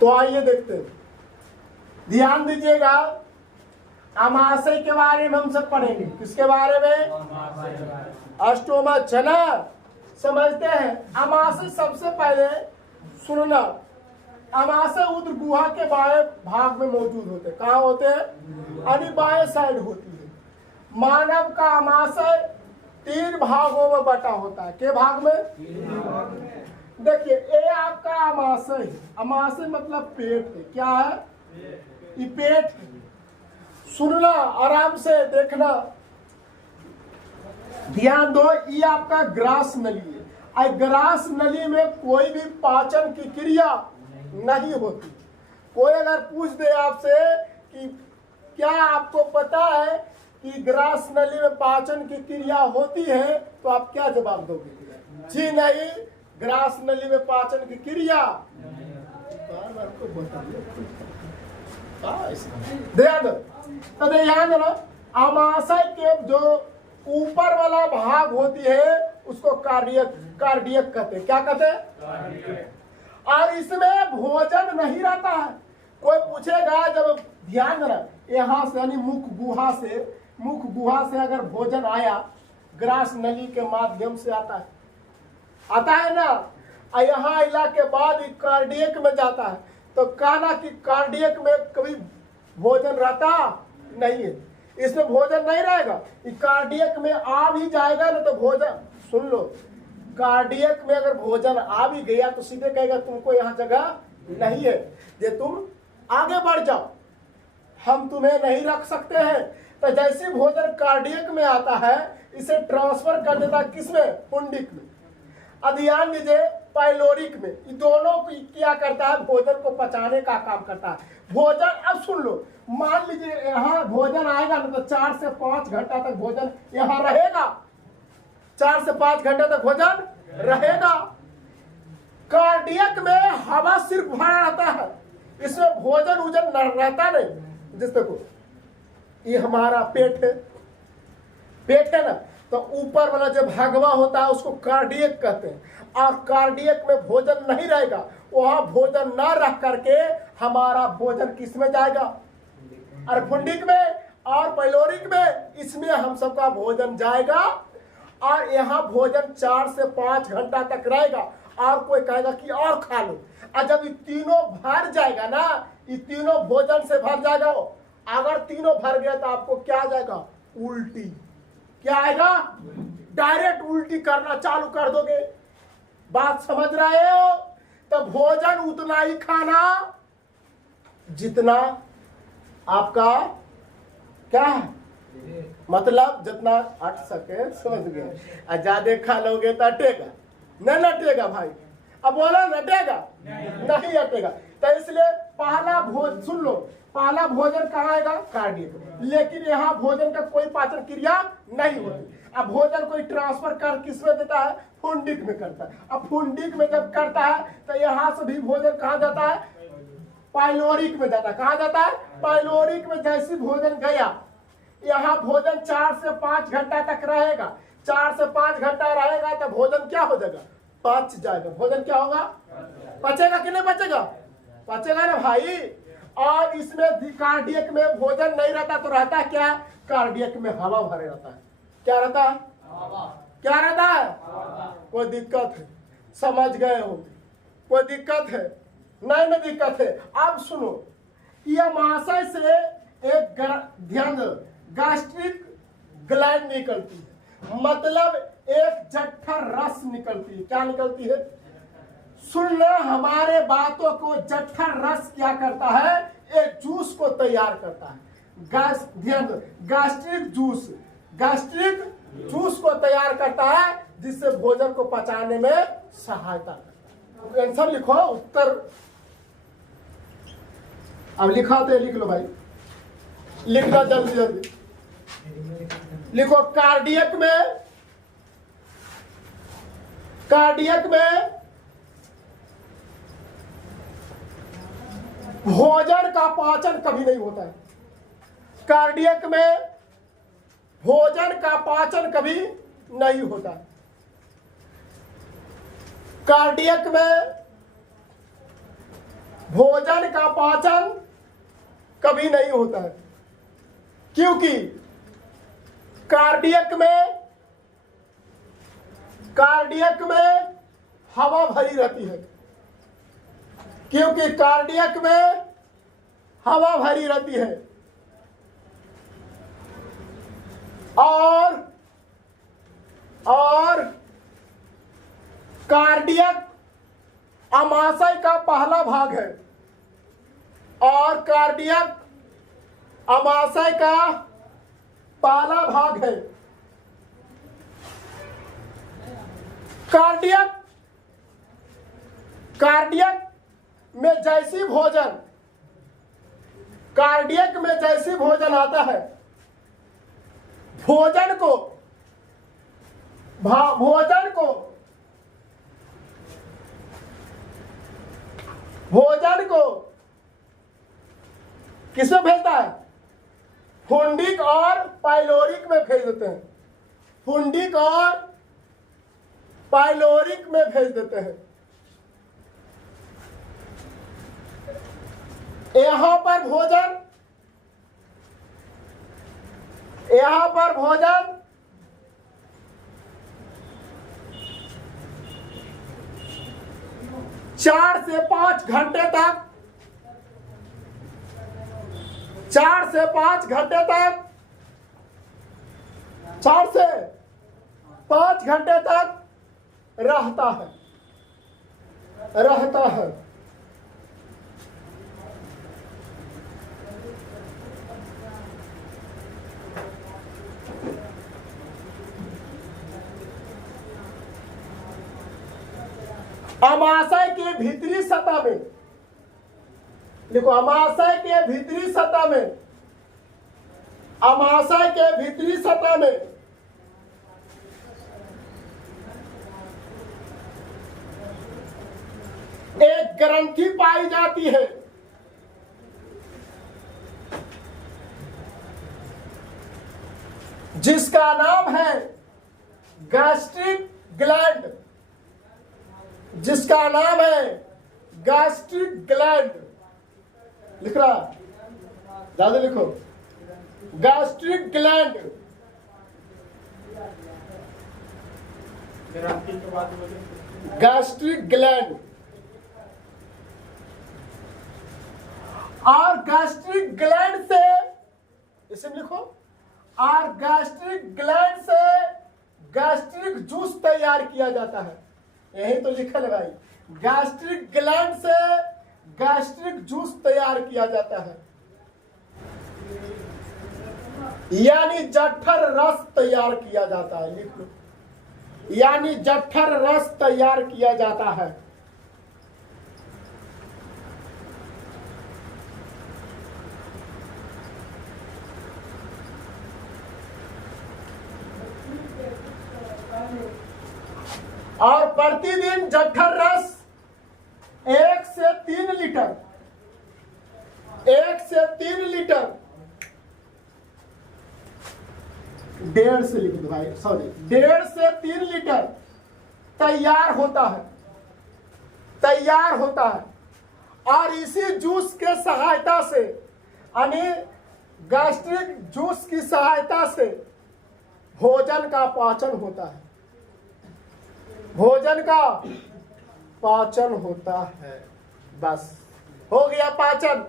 तो आइए देखते हैं, ध्यान दीजिएगा। अमाशय के बारे में हम सब पढ़ेंगे। किसके बारे में? अष्टोमा चना समझते हैं। अमाशय सबसे पहले सुनना, अमाशय उदर गुहा के बाएं भाग में मौजूद होते हैं। कहाँ होते हैं? यानी बाएं साइड होती है। मानव का अमाशय 3 भागों में बटा होता है। के भाग में? देखिए, ये आपका अमाशय है। अमाशय मतलब पेट है। क्या है? ये पेट है। सुनना, आराम से देखना, ध्यान दो। ये आपका ग्रास नली है। ग्रास नली में कोई भी पाचन की क्रिया नहीं होती। कोई अगर पूछ दे आपसे कि क्या आपको पता है कि ग्रास नली में पाचन की क्रिया होती है, तो आप क्या जवाब दोगे? जी नहीं, ग्रास नली में पाचन की क्रिया ध्यान दो। तो ध्यान दो, अमाशय के जो ऊपर वाला भाग होती है उसको कार्डियक कहते हैं। क्या कहते हैं? और इसमें भोजन नहीं रहता है। कोई पूछेगा, जब ध्यान देना, यहाँ से यानी मुख गुहा से अगर भोजन आया, ग्रास नली के माध्यम से आता है ना, और यहाँ आने के बाद कार्डियक में जाता है। तो कहना कि कार्डियक में कभी भोजन रहता नहीं है, इसमें भोजन नहीं रहेगा। कार्डियक में आ भी जाएगा ना तो भोजन, सुन लो, कार्डियक में अगर भोजन आ भी गया तो सीधे कहेगा तुमको यहाँ जगह नहीं है, ये तुम आगे बढ़ जाओ, हम तुम्हें नहीं रख सकते हैं। तो जैसे भोजन कार्डियक में आता है, इसे ट्रांसफर कर देता है किसमें? पुंडिक में। ध्यान दीजिए, पाइलोरिक में। ये दोनों क्या करता है? भोजन को पचाने का काम करता है। भोजन, अब सुन लो, मान लीजिए यहाँ भोजन आएगा ना तो 4 से 5 घंटा तक भोजन यहाँ रहेगा। 4 से 5 घंटे तक भोजन रहेगा। कार्डियक में हवा सिर्फ भरा रहता है, इसमें भोजन उजन रहता नहीं। जिस देखो, ये हमारा पेट है ना, तो ऊपर वाला जो भगवा होता है उसको कार्डियक कहते हैं। और कार्डियक में भोजन नहीं रहेगा, वहां भोजन न रख करके हमारा भोजन किस में जाएगा? और पुंडिक में और पाइलोरिक में, इसमें हम सबका भोजन जाएगा। और यहाँ भोजन 4 से 5 घंटा तक रहेगा। और कोई कहेगा कि और खा लो, और जब ये तीनों भर जाएगा ना, ये तीनों भोजन से भर जाएगा। अगर तीनों भर गया तो आपको क्या आ जाएगा? उल्टी। क्या आएगा? डायरेक्ट उल्टी करना चालू कर दोगे। बात समझ रहे हो? तो भोजन उतना ही खाना जितना आपका क्या है, मतलब जितना अट सके, समझ गए। ज्यादा खा लोगे तो अटेगा नहीं, अटेगा भाई। अब बोलो, अटेगा नहीं अटेगा। तो इसलिए पहला भोजन, सुन लो, पहला भोजन कहाँ आएगा? कार्डियक। लेकिन यहाँ भोजन का कोई पाचन क्रिया नहीं होती। अब भोजन कोई ट्रांसफर कर किसमें देता है? पुंडिक में करता है। अब पुंडिक में जब करता है तो यहाँ से भी भोजन कहाँ जाता है? पाइलोरिक में जाता है। कहाँ जाता है? पाइलोरिक में। जैसे भोजन गया, यहाँ भोजन 4 से 5 घंटा तक रहेगा। 4 से 5 घंटा रहेगा तो भोजन क्या हो जाएगा? पच जाएगा। भोजन क्या होगा? पचेगा कि नहीं पचेगा? पचेगा ना भाई। और इसमें कार्डियक में भोजन नहीं रहता तो रहता क्या? कार्डियक में हवा भरे रहता है। क्या रहता है? क्या रहता है? कोई दिक्कत है? समझ गए हो? कोई दिक्कत है? नहीं दिक्कत है। अब सुनो, यह अमाशय से एक ध्यान दो, गैस्ट्रिक ग्लैंड निकलती है, मतलब एक जठर रस निकलती है। क्या निकलती है? सुनना हमारे बातों को। जठर रस क्या करता है? एक जूस को तैयार करता है। ध्यान दो, गैस्ट्रिक जूस को तैयार करता है, जिससे भोजन को पचाने में सहायता करता है। आंसर लिखो, उत्तर अब लिखा तो लिख लो भाई, लिखना जल्दी जल्दी लिखो। कार्डियक में भोजन का पाचन कभी नहीं होता है। कार्डियक में भोजन का पाचन कभी नहीं होता। कार्डियक में भोजन का पाचन कभी नहीं होता है, क्योंकि कार्डियक में हवा भरी रहती है, क्योंकि कार्डियक में हवा भरी रहती है। और कार्डियक अमाशय का पहला भाग है, और कार्डियक अमाशय का पहला भाग है। कार्डियक में जैसी भोजन आता है, भोजन को किसमें भेजता है? फुंडिक और पाइलोरिक में भेज देते हैं, फुंडिक और पाइलोरिक में भेज देते हैं। यहां पर भोजन 4 से 5 घंटे तक 4 से 5 घंटे तक रहता है। अमाशय के भीतरी सतह में देखो, अमाशय के भीतरी सतह में एक ग्रंथि पाई जाती है, जिसका नाम है गैस्ट्रिक ग्लैंड, जिसका नाम है गैस्ट्रिक ग्लैंड। लिख रहा, ज्यादा लिखो, गैस्ट्रिक ग्लैंड। Gastric gland. और गैस्ट्रिक ग्लैंड से, इसे लिखो, और गैस्ट्रिक ग्लैंड से गैस्ट्रिक जूस तैयार किया जाता है। यही तो लिखल है भाई, गैस्ट्रिक ग्लैंड से गैस्ट्रिक जूस तैयार किया जाता है, यानी जठर रस तैयार किया जाता है। लिख लो, यानी जठर रस तैयार किया जाता है। और प्रतिदिन जठर रस 1 से 3 लीटर 1 से 3 लीटर 1.5 से लिख दो भाई, सॉरी 1.5 से 3 लीटर तैयार होता है। और इसी जूस के सहायता से, यानी गैस्ट्रिक जूस की सहायता से भोजन का पाचन होता है, भोजन का पाचन होता है। बस हो गया पाचन।